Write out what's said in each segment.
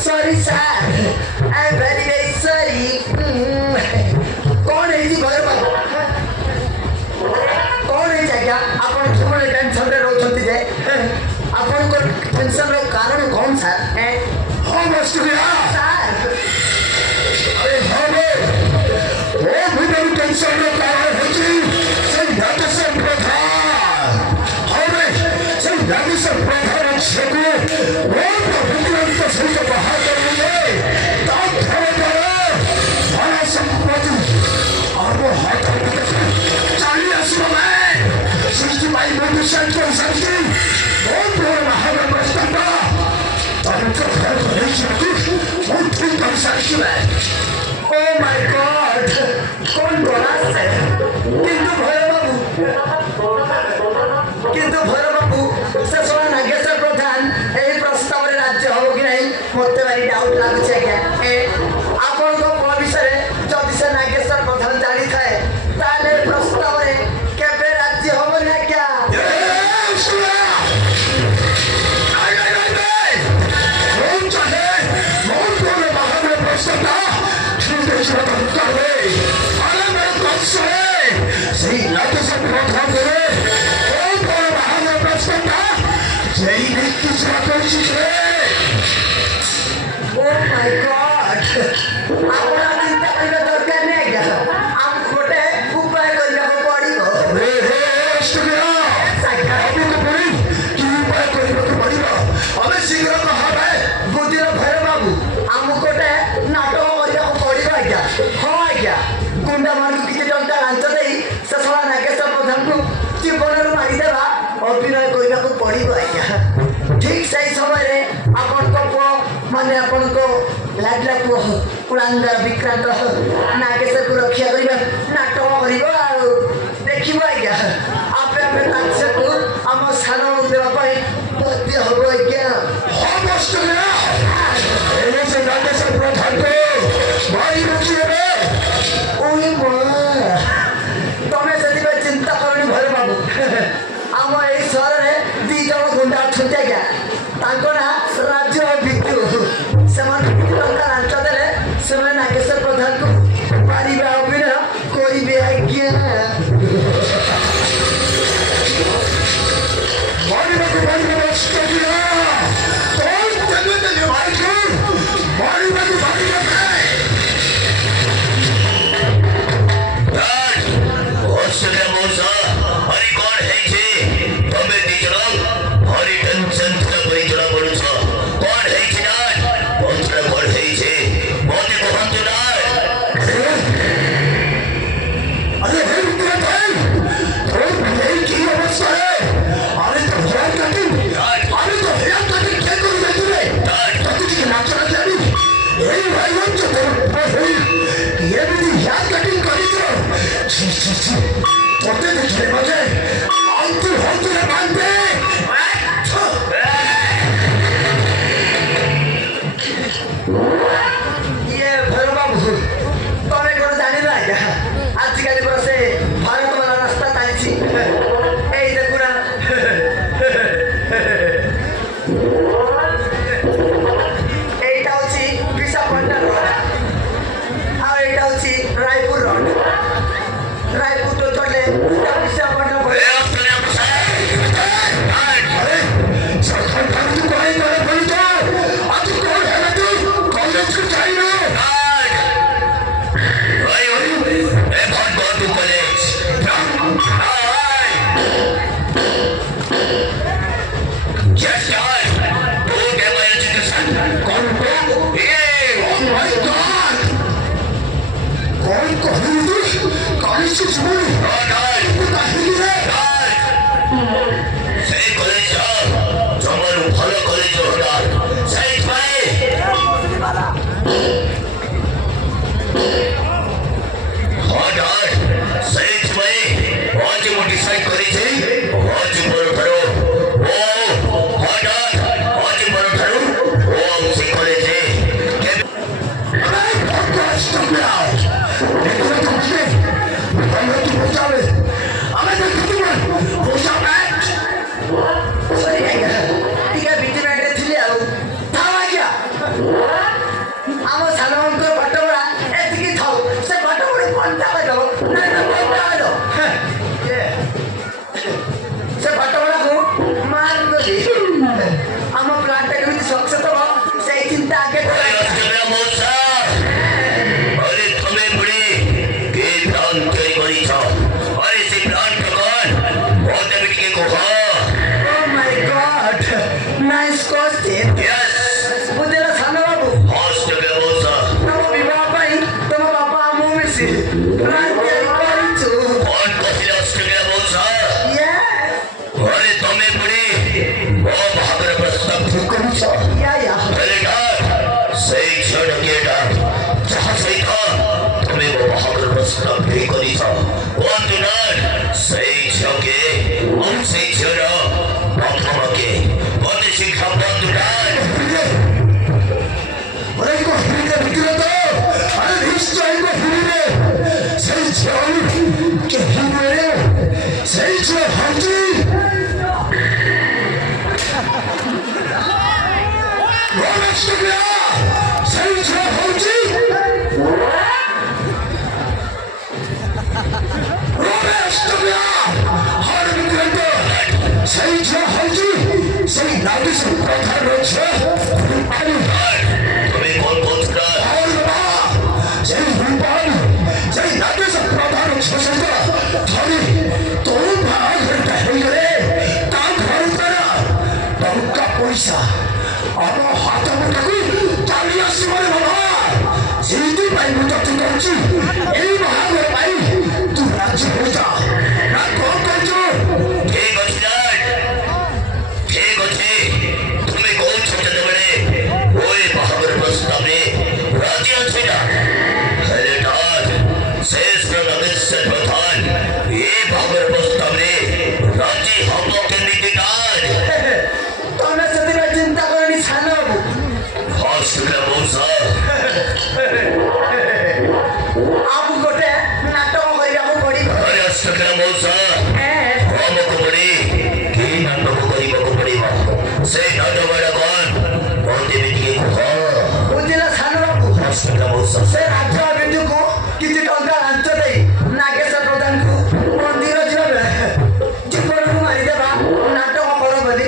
Sorry sir, I'm very sorry. कौन है जी घर बाबू? कौन है जगह? अपन तुम्हारे टेंशन रे रोचती जे? अपन को टेंशन रो कारण कौन सा है? हाँ मस्टरिया। सर। अरे हाँ बे, वो भी मेरी टेंशन रो कारण है जी। सही बात है सर प्रधान। हाँ बे, सही बात है सर प्रधान शेखू। वो तो हिंदुस्तान तो सही तो बाहर कर लेंगे। ताकि हमें करो, हमारा संपत्ति, और वो हाथ में चालीस असुर में, सृष्टि माई मोटी संचलन संचली, बहुत बड़ा महान प्रस्ताव, और उनका घर नहीं चलती, वो ठीक कर सकती है। Oh my God, कौन बोला से? किंतु भैरव बाबू से सोना नागेश्वर प्रधान यही प्रस्ताव रे राज्य हो कि नहीं मते भारी डाउट लागुचे क्या आपन को विषय जदि से नागेश्वर प्रधान जानी थाए ताले प्रस्ताव रे केबे राज्य हो ना क्या Oh my God! आपना चिंता करने दरकार नहीं क्या? आप खोटे उपाय करने को पड़ी हो। अभी तो पड़ी कि उपाय करने को पड़ी हो। अबे शीघ्र कहाँ है? बुद्धिरा भैरव बाबू, आम खोटे नाटक करने को पड़ी हो क्या? हाँ क्या? गुंडा मार्ग कितने टंका लांच दे, ससुरा नागेश्वर प्रधान को जीवन रो मारी देवा, अभिनय करने को पड़ी हो क्या? ठीक सही समय रे अपन को माने अपन को लाडला को कुलांगा विक्रांत नागेश्वर को रक्षा करिबा नाटक करिबो आ देखिबो आज्ञा आपे आपे तांसे को हम सानो देवा पई पद्य होबो आज्ञा हम मस्तले एने से नागेश्वर प्रधान को भाई रुचि रे ओई मो तमे सदी चिंता करनी भर बाबू हम ए शहर रे दी जण गुंडा छुटे गया तांको ना राज्य भिक्तु समान टंका लांच देले समय नागेश्वर प्रधान को मारिबे अभिनय करिबे आज्ञा मारिबे को मारिबे नष्ट किया तो जगत मारिबे को मारिबे ओसले मोसा हरि कौन है छे तबे दिजरो हरि टेंशन त कोई जरा पड़ु छ कौन है छे ना ओसले कौन है छे मोते को हम तो ना अरे हे मित्र भाई तो भाई की अवस्था है अरे तो यार काटी अरे तो यार काटी क्या कर रहे तू रे तो तुझे नाच रहा जानी ए भाई वो तो ये भी यार काटी करी तो छी तोते देखले मजे अंतु होतु रे बांधे ये भैरव बाबू तमे कोन जानि ना क्या आज काली पर से भारत वाला रास्ता ताइछि ए देखुना एटा होछि विशाखापट्टनम रोड आ एटा होछि रायपुर रोड रायपुर तो चले विशाखापट्टनम नागेश प्रधान ଝିଅ ରୂପାଲି तुम्हें कौन कौन और बाबा जय रୂପାଲି जय नागेश प्रधान ଝିଅ ସହିତ ଧରି ତୋ ବାହାଘରଟା ହେଇଗଲେ ତା ଘର ଦ୍ୱାରା ଟଙ୍କା ପଇସା ଆମ ହାତ ମୁଠାକୁ ଚାଲି ଆସିବରେ ବାବା ସେଇଥିପାଇଁ ମୁଁ ତତେ କହୁଛି ଏଇ ବାହାଘର ପାଇଁ ତୁ ରାଜି ହୋଇଯା ନା କଣ କହୁଛୁ ठीक अच्छी ठीक अच्छी तुम्हें कौन छोटे बड़े ओए बाहर प्रस्ताव में राजी अच्छी ना अरे डाल शेष प्रधान से प्रधान ये बाहर प्रस्ताव में राजी हम लोग के नीति डाल तमे सदिन चिंता करनी छानो हॉस्पिटल मौसा आप गोटे नाटक करियाको पड़िबो अरे हॉस्पिटल मौसा हमको पड़ी कि नाटक କରିବାକୁ ପଡ଼ିବ ସେ ନାଟକ ବଡ଼ କଣ ମୋତେ ବି ଟିକେ କୁହ ବୁଝିଲା ଛାନ ବାବୁ ହସ୍ପିଟାଲ ମୌସା ସେ ରାଜ୍ୟ ବିନ୍ଦୁକୁ କିଛି ଟଙ୍କା ଲାଞ୍ଚ ଦେଇ ନାଗେଶ ପ୍ରଧାନକୁ ମନ୍ଦିର ଯିବା ଜୀବନକୁ ମାରିଦେବା ନାଟକ କର ବୋଲି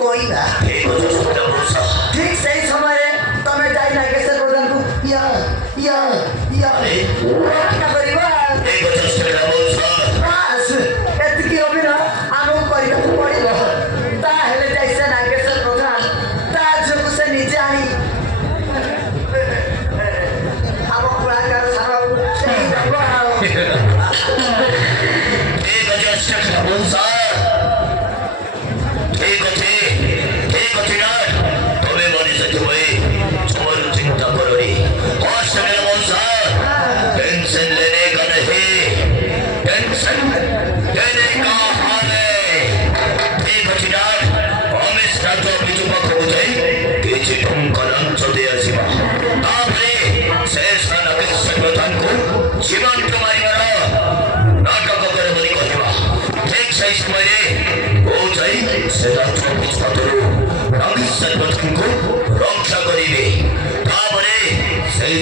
କହିବା ଠିକ ଅଛି ହସ୍ପିଟାଲ ମୌସା ଠିକ ସେଇ ସମୟରେ ତମେ ଯାଇ ନାଗେଶ ପ୍ରଧାନକୁ ରକ୍ଷା କରିବ ଠିକ ଅଛି ହସ୍ପିଟାଲ ମୌସା ବାସ୍ ଏତିକି ଅଭିନୟ ଆମକୁ କରିବାକୁ ପଡ଼ିବ ତାହେଲେ ଯାଇ ସେ ନାଗେଶ ପ୍ରଧାନ ତା ଝିଅକୁ ସେ ନିଜେ ଆଣି ଆମ କଳାକାର ସାରକୁ ଦେଇଦେବ ଆଉ ଠିକ ଅଛି ହସ୍ପିଟାଲ ମୌସା ଠିକ ଅଛି ନା ତମେ ମଣିଷ ତୁମେ ତୁମର ଚିନ୍ତା କରନି हॉस्पिटल मौसा टेंशन लेने का नहीं टेंशन देने का है ठीक अच्छी डाल हम इस राज्य बिजु पाखକୁ ଯାଇ କିଛି ଟଙ୍କା ଲାଞ୍ଚ ଦେଇ ଆସିବା ତାପରେ ଶେଷ ନାଗେଶ ପ୍ରଧାନକୁ ଜୀବନ୍ତ ମାରିବାର ନାଟକ କରେ ବୋଲି କହିବା ଠିକ ସେହି ସମୟରେ ବୋଉ ଯାଇ ସେ ରାଜ୍ୟ ବିଜୁପାତରୁ ନାଗେଶ ପ୍ରଧାନକୁ ରକ୍ଷା କରିବେ ତାପରେ ସେହି